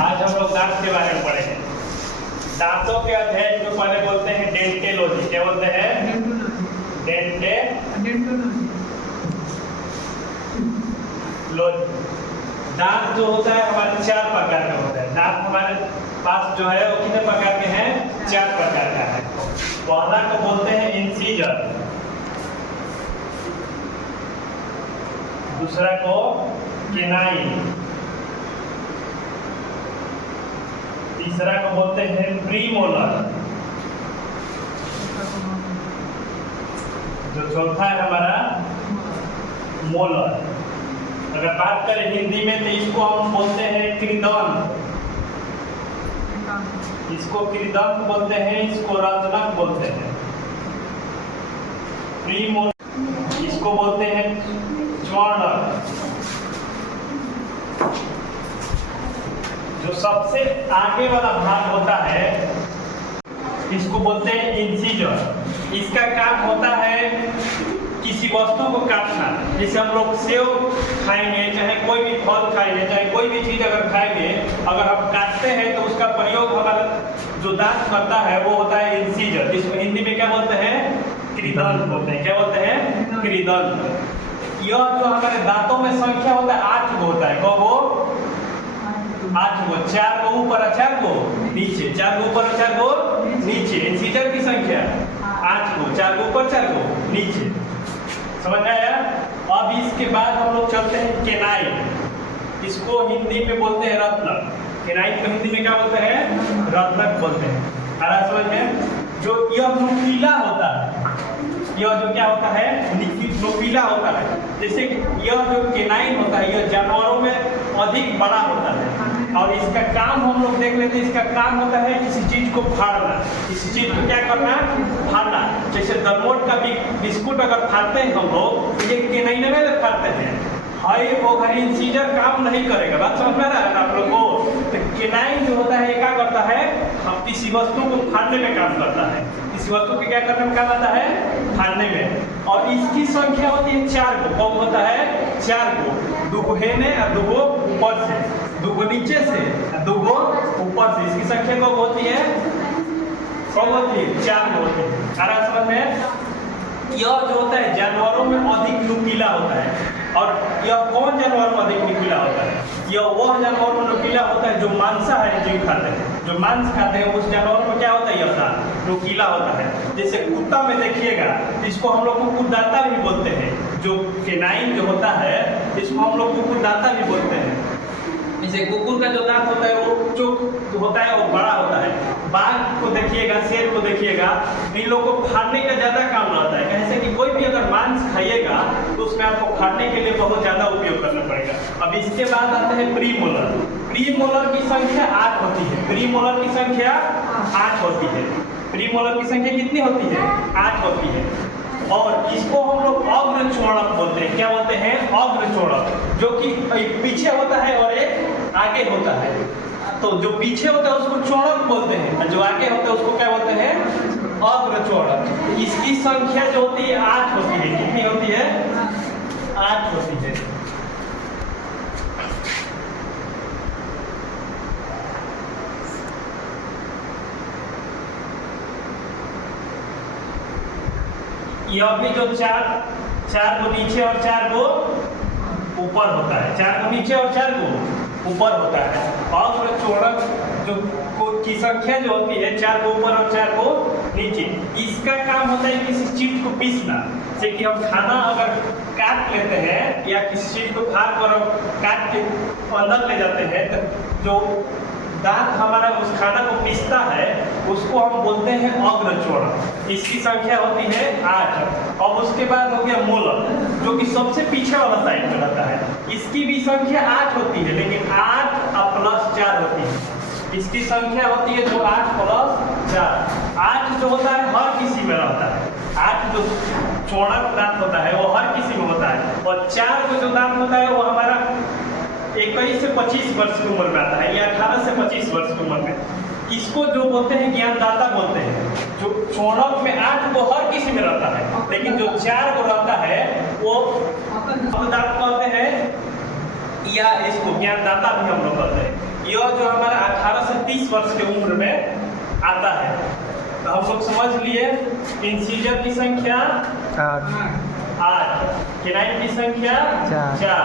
आज हम लोग दांत के बारे में पढ़ेंगे। दांतों के अध्ययन को पहले बोलते हैं डेंटेलॉजी। क्या बोलते हैं? डेंटेलॉजी। दांत जो होता है हमारे 4 प्रकार का होता है। दांत हमारे पास जो है वो कितने प्रकार के हैं? 4 प्रकार का है। पहला को बोलते हैं इंसीजर, दूसरा को केनाइन, तीसरा को बोलते हैं प्रीमोलर, जो चौथा है हमारा मोलर। अगर बात करें हिंदी में तो इसको हम बोलते हैं कृदंत, इसको कृदंत बोलते हैं, इसको रंजनक बोलते हैं। प्रीमोलर इसको बोलते हैं च्वर्णक। जो सबसे आगे वाला भाग होता है इसको बोलते हैं इंसीजर। इसका काम होता है किसी वस्तु को काटना। जैसे हम लोग सेव खाएंगे, चाहे कोई भी फल खाएंगे, चाहे कोई भी चीज अगर खाएंगे, अगर हम काटते हैं तो उसका प्रयोग हमारा जो दांत करता है वो होता है इंसीजर, जिसको हिंदी में क्या बोलते हैं? कृदंत बोलते हैं। क्या बोलते हैं? कृदंत। यह जो हमारे दांतों में संख्या होता है 8 गो होता है। कौ गो? 8 गो। 4 गो ऊपर और 4 गो नीचे, 4 गो ऊपर और 4 गो नीचे। इंसीजर की संख्या 8 गो, 4 गो ऊपर 4 गो नीचे। समझ आया? अब इसके बाद हम लोग चलते हैं केनाइन। इसको हिंदी में बोलते हैं रत्नक। केनाइन को हिंदी में क्या बोलते हैं? रत्नक बोलते हैं। आ रहा समझ में? जो यह नुकीला होता है, यह जो क्या होता है? नुकीला होता है। जैसे यह जो केनाइन होता है यह जानवरों में अधिक बड़ा होता है और इसका काम हम लोग देख लेते हैं। इसका काम होता है किसी चीज को फाड़ना, किसी चीज को क्या करना? फाड़ना। जैसे दरमोट का बिस्कुट अगर फाड़ते हैं हम लोग, ये केनाइन में फाड़ते हैं। हाई वो घड़ी इंसीजर काम नहीं करेगा। बात समझ में आ रहा है आप लोग को? तो केनाइन जो होता है क्या करता है? हम किसी वस्तु को फाड़ने में काम करता है। किसी वस्तु के क्या करने में काम आता है? फाड़ने में। और इसकी संख्या होती है 4 गो। कौन होता है? 4 गो। 2 गो हेने और 2 गो ऊपर से, 2 गो नीचे से और 2 गो ऊपर से। इसकी संख्या कब होती है? कब होती है? 4 गो होती है। आ रहा समझ में? यह जो होता है जानवरों में अधिक नुकीला होता है। और यह कौन जानवर में अधिक नुकीला होता है? यह वह जानवर में नुकीला होता है जो मांसाहारी जीव खाते हैं। जो मांस खाते हैं उस जानवर में क्या होता है? यह नुकीला होता है। जैसे कुत्ता में देखिएगा, इसको हम लोग कुकुरदाता भी बोलते हैं। जो केनाइन जो होता है इसको हम लोग कुकुरदाता भी बोलते हैं। जैसे कुकुर का जो दांत होता है वो चोक होता है और बड़ा होता है। बाघ को देखिएगा, शेर को देखिएगा, इन लोगों को फाड़ने का ज्यादा काम रहता है। कैसे कि कोई भी अगर मांस खाइएगा तो उसमें आपको फाड़ने के लिए बहुत ज्यादा उपयोग करना पड़ेगा। अब इसके बाद आते हैं प्रीमोलर। प्रीमोलर की संख्या 8 होती है। प्रीमोलर की संख्या 8 होती है। प्रीमोलर की संख्या कितनी होती है? 8 होती है। और इसको हम लोग अग्रचोड़क बोलते हैं। क्या बोलते हैं? अग्रचोड़क। जो कि एक पीछे होता है और एक आगे होता है। तो जो पीछे होता है उसको चोड़क बोलते हैं और जो आगे होता है उसको क्या बोलते हैं? अग्रचोड़क। इसकी संख्या जो होती है 8 होती है। कितनी होती है? 8 होती है। यह भी जो 4 गो नीचे और 4 गो ऊपर होता है। 4 गो नीचे और 4 गो ऊपर होता है। अग्रचोड़क जो की संख्या जो होती है 4 गो ऊपर और 4 गो नीचे। इसका काम होता है किसी चीज को पीसना। जैसे कि हम खाना अगर काट लेते हैं या किसी चीज को फाड़ कर काट के अंदर ले जाते हैं, तो जो दांत हमारा उस खाना को पीसता है उसको हम बोलते हैं अग्रचोड़क। इसकी संख्या होती है 8। अब उसके बाद हो गया मोलर, जो कि सबसे पीछे वाला साइड में रहता है। इसकी भी संख्या 8 होती है, लेकिन 8 प्लस 4 होती है। इसकी संख्या होती है जो 8 प्लस 4। 8 जो होता है हर किसी में रहता है। 8 जो चौड़क दांत होता है वो हर किसी में होता है। और 4 को जो दांत होता है वो हमारा 21 से 25 वर्ष की उम्र में आता है या 18 से 25 वर्ष की उम्र में। इसको जो बोलते हैं ज्ञानदाता बोलते हैं। जो चौड़क में 8 को हर किसी में रहता है, लेकिन जो 4 को रहता है वो दांत कहते हैं, या इसको ज्ञानदाता भी हम लोग कहते हैं। यह जो हमारा 18 से 30 वर्ष के उम्र में आता है। तो हम लोग समझ लिए इंसीजर की संख्या 8, केनाइन की संख्या 4,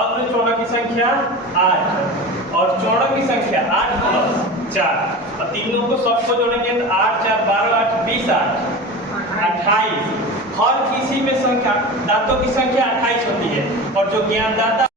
अग्र चौड़ा की संख्या 8 और चौड़ा की संख्या 8 + 4। और तीनों को सबको जोड़ेंगे तो 8 4 12 8 20 28। हर किसी में संख्या दांतों की संख्या 28 होती है और जो ज्ञानदाता